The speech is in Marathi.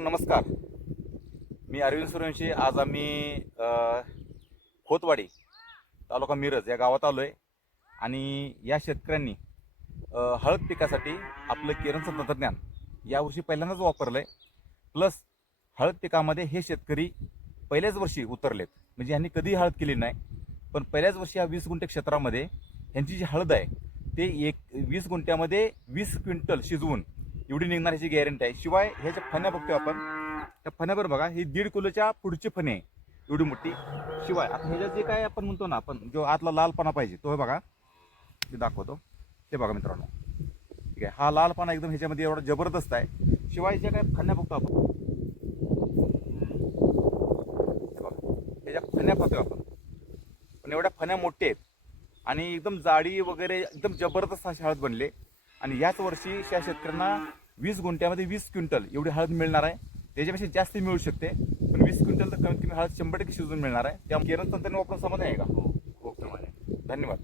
मित्रांनो नमस्कार. मी अरविंद सूर्यवंशी. आज आम्ही खोतवाडी तालुका मिरज या गावात आलो आहे आणि या शेतकऱ्यांनी हळद पिकासाठी आपलं केरनचं तंत्रज्ञान यावर्षी पहिल्यांदाच वापरलं आहे. प्लस हळद पिकामध्ये हे शेतकरी पहिल्याच वर्षी उतरलेत, म्हणजे यांनी कधीही हळद केली नाही, पण पहिल्याच वर्षी या 20 गुंठे क्षेत्रामध्ये यांची जी हळद आहे ते 20 गुंठ्यामध्ये 20 क्विंटल शिजवून एवढी निघणार ह्याची गॅरंटी आहे. शिवाय ह्याच्या फण्या बघतोय आपण, त्या फण्यावर बघा, ही 1.5 किलोच्या पुढची फणी आहे एवढी मोठी. शिवाय आता ह्याच्यात जे काय आपण म्हणतो ना, आपण जो आतला लालपणा पाहिजे तो हे बघा, ते दाखवतो. ते बघा मित्रांनो, ठीक आहे, हा लालपणा एकदम ह्याच्यामध्ये एवढा जबरदस्त आहे. शिवाय ज्या काय फण्या बघतो आपण, ह्याच्या फण्या पाहतोय आपण, पण एवढ्या फण्या मोठ्या आहेत आणि एकदम जाडी वगैरे एकदम जबरदस्त अशी हळद बनले. आणि याच वर्षी या शेतकऱ्यांना 20 गुंठ्यामध्ये 20 क्विंटल एवढी हळद मिळणार आहे. त्याच्यापेक्षा जास्त मिळू शकते, पण 20 क्विंटल तर कमीत कमी हळद 100% शिजून मिळणार आहे. त्यामुळे केरन तंत्रज्ञान वापरून समाधान आहे का? खूप समाधान आहे. धन्यवाद.